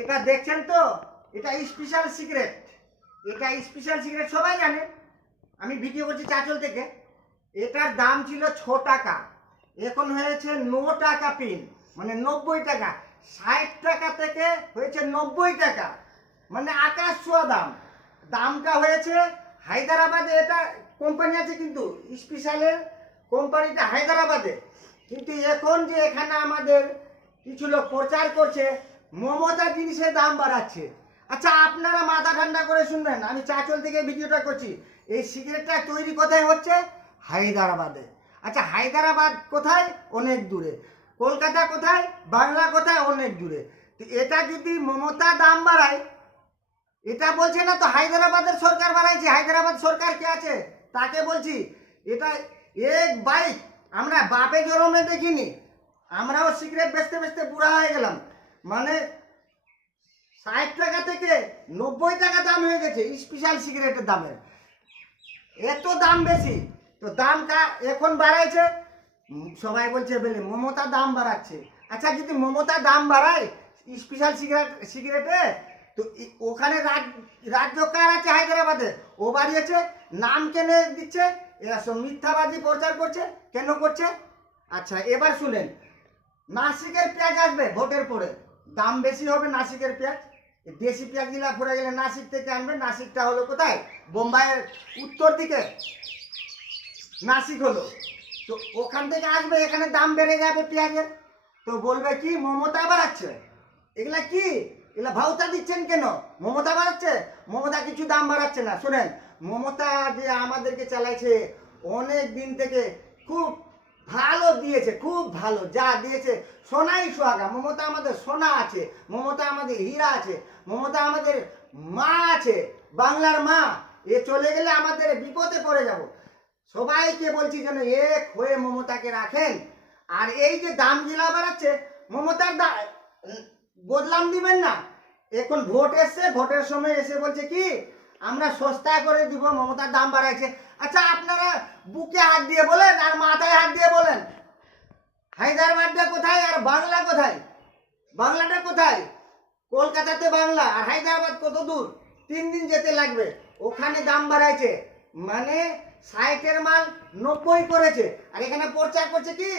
এটা দেখছেন তো, এটা স্পেশাল সিগারেট। এটা স্পেশাল সিগারেট সবাই জানে, আমি ভিডিও করছি চাঁচল থেকে। এটার দাম ছিল 6 টাকা, এখন হয়েছে 9 টাকা পিন, মানে 90 টাকা। 60 টাকা থেকে হয়েছে 90 টাকা, মানে আকাশ ছোঁয়া দাম। দামটা হয়েছে হায়দ্রাবাদে, এটা কোম্পানি আছে কিন্তু স্পেশালের কোম্পানিটা হায়দ্রাবাদে। কিন্তু এখন যে এখানে আমাদের কিছু লোক প্রচার করছে মমতা জিনিসের দাম বাড়াচ্ছে। আচ্ছা আপনারা মাথা ঠান্ডা করে শুনবেন, আমি চাঁচল থেকে ভিডিওটা করছি। এই সিগারেটটা তৈরি কোথায় হচ্ছে? হায়দ্রাবাদে। আচ্ছা হায়দ্রাবাদ কোথায়? অনেক দূরে। কলকাতা কোথায়? বাংলা কোথায়? অনেক দূরে। তো এটা যদি মমতা দাম বাড়ায়, এটা বলছে না তো হায়দ্রাবাদের সরকার বাড়াইছে। হায়দ্রাবাদ সরকার কে আছে তাকে বলছি। এটা এক বাইক আমরা বাপে জরমে দেখিনি, আমরাও সিগারেট বেচতে বেচতে বুড়া হয়ে গেলাম। মানে 60 টাকা থেকে 90 টাকা দাম হয়ে গেছে স্পেশাল সিগারেটের দামের। এত দাম বেশি, তো দাম এখন বাড়াইছে। সবাই বলছে বলে মমতা দাম বাড়াচ্ছে। আচ্ছা যদি মমতা দাম বাড়ায় স্পেশাল সিগারেটে, তো ওখানে রাজ্য কার আছে? হায়দ্রাবাদে। ও বাড়িয়েছে, নাম কেন দিচ্ছে? এরা সব মিথ্যাবাদী প্রচার করছে। কেন করছে? আচ্ছা এবার শুনেন, নাসিকের পেঁয়াজ আসবে ভোটের পরে, দাম বেশি হবে নাসিকের পেঁয়াজ। দেশি পেঁয়াজ গুলা পড়ে গেলে নাসিক থেকে আনবে। নাসিকটা হলো কোথায়? বোম্বাইয়ের উত্তর দিকে নাসিক হলো। তো ওখান থেকে আসবে, এখানে দাম বেড়ে যাবে পেঁয়াজের। তো বলবে কি মমতা বাড়াচ্ছে। এগুলা কি? এগুলা ভাউতা দিচ্ছেন কেন? মমতা বাড়াচ্ছে? মমতা কিছু দাম বাড়াচ্ছে না। শুনেন, মমতা যে আমাদেরকে চালাইছে অনেক দিন থেকে, খুব ভালো দিয়েছে, খুব ভালো যা দিয়েছে সোনাই সোহাগা। মমতা আমাদের সোনা আছে, মমতা আমাদের হীরা আছে, মমতা আমাদের মা আছে, বাংলার মা। এ চলে গেলে আমাদের বিপদে পড়ে যাব। সবাইকে বলছি যেন এক হয়ে মমতাকে রাখেন। আর এই যে দাম গিলা বাড়াচ্ছে, মমতার বদলাম দিবেন না। এখন ভোট এসছে, ভোটের সময় এসে বলছে কি আমরা সস্তা করে দিব, মমতার দাম বাড়াইছে। আচ্ছা আপনারা বুকে হাত দিয়ে বলেন আর মাথায় হাত দিয়ে বলেন, হায়দ্রাবাদটা কোথায় আর বাংলা কোথায়? বাংলাটা কোথায়? কলকাতাতে বাংলা, আর হায়দ্রাবাদ কত দূর? 3 দিন যেতে লাগবে। ওখানে দাম বাড়াইছে, মানে 60-এর মাল 90 করেছে। আর এখানে প্রচার করছে কি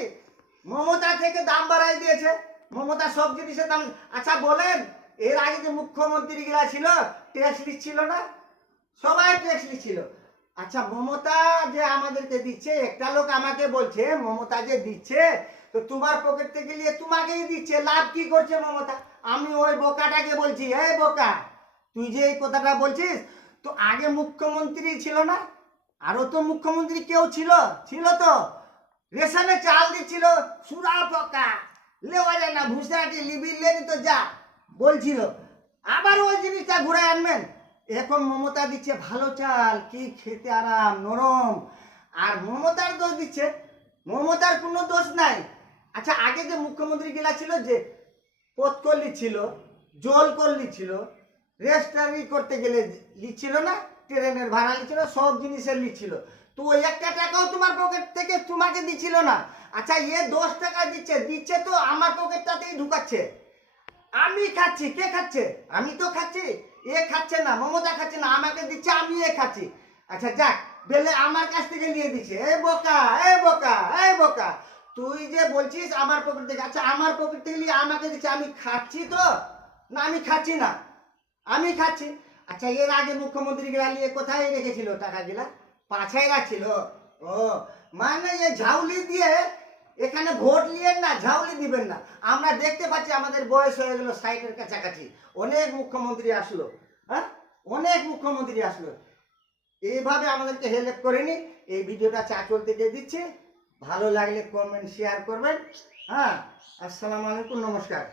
মমতা থেকে দাম বাড়াই দিয়েছে, মমতা সব জিনিসের দাম। আচ্ছা বলেন, এর আগে যে মুখ্যমন্ত্রী গুলা ছিল ট্যাক্স দিচ্ছিল না? সবাই ট্যাক্স দিচ্ছিল। আচ্ছা মমতা যে আমাদেরকে দিচ্ছে, একটা লোক আমাকে বলছে মমতা যে দিচ্ছে, তো তোমার পকেট থেকে নিয়ে তোমাকেই দিচ্ছে, লাভ কি করছে মমতা? আমি ওই বোকাটাকে বলছি, এই বোকা তুই যে এই কথাটা বলছিস, তো আগে মুখ্যমন্ত্রী ছিল না? আরো তো মুখ্যমন্ত্রী কেউ ছিল, ছিল তো, রেশনে চাল দিচ্ছিল, সুরা পকা লেওয়া যায় না, ভুসরাটি লিবি লেনি তো যা বলছিল। আবার ওই জিনিসটা ঘুরে আনবেন। এখন মমতা দিচ্ছে ভালো চাল, কি খেতে আরাম নরম। আর মমতার দোষ দিচ্ছে, মমতার কোনো দোষ নাই। আচ্ছা আগে যে মুখ্যমন্ত্রী গুলা ছিল, যে পথ করলি ছিল, জল করলি ছিল, রেস্টারি করতে গেলে লিচ্ছিল না, ট্রেনের ভাড়া লিচ্ছিল, সব জিনিসের লিচ্ছিল, তো ওই 1 টাকাও তোমার পকেট থেকে তোমাকে দিচ্ছিল না। আচ্ছা এ 10 টাকা দিচ্ছে, দিচ্ছে তো আমার পকেটটাতেই ঢুকাচ্ছে। আমি খাচ্ছি, কে খাচ্ছে? আমি তো খাচ্ছি, এ খাচ্ছে না, মমতা খাচ্ছে না, আমাকে দিচ্ছে, আমি এ খাচ্ছি। আচ্ছা যাক, বেলে আমার কাছ থেকে নিয়ে দিচ্ছে। এ বোকা, এ বোকা, এ বোকা, তুই যে বলছিস আমার পকেট থেকে, আচ্ছা আমার পকেট থেকে নিয়ে আমাকে দিচ্ছে, আমি খাচ্ছি তো? না আমি খাচ্ছি না, আমি খাচ্ছি। আচ্ছা এর আগে মুখ্যমন্ত্রী গিলা নিয়ে কোথায় রেখেছিল টাকা গিলা? পাছায় রাখছিল। ও মানে এ ঝাউলি দিয়ে এখানে ভোট নিয়েন না, ঝাউলি দিবেন না। আমরা দেখতে পাচ্ছি আমাদের বয়স হয়ে গেল 60-এর কাছাকাছি, অনেক মুখ্যমন্ত্রী আসলো, হ্যাঁ অনেক মুখ্যমন্ত্রী আসলো, এইভাবে আমাদেরকে হেল্প করেনি। এই ভিডিওটা চাঁচল থেকে দিচ্ছি, ভালো লাগলে কমেন্ট শেয়ার করবেন। হ্যাঁ আসসালামু আলাইকুম, নমস্কার।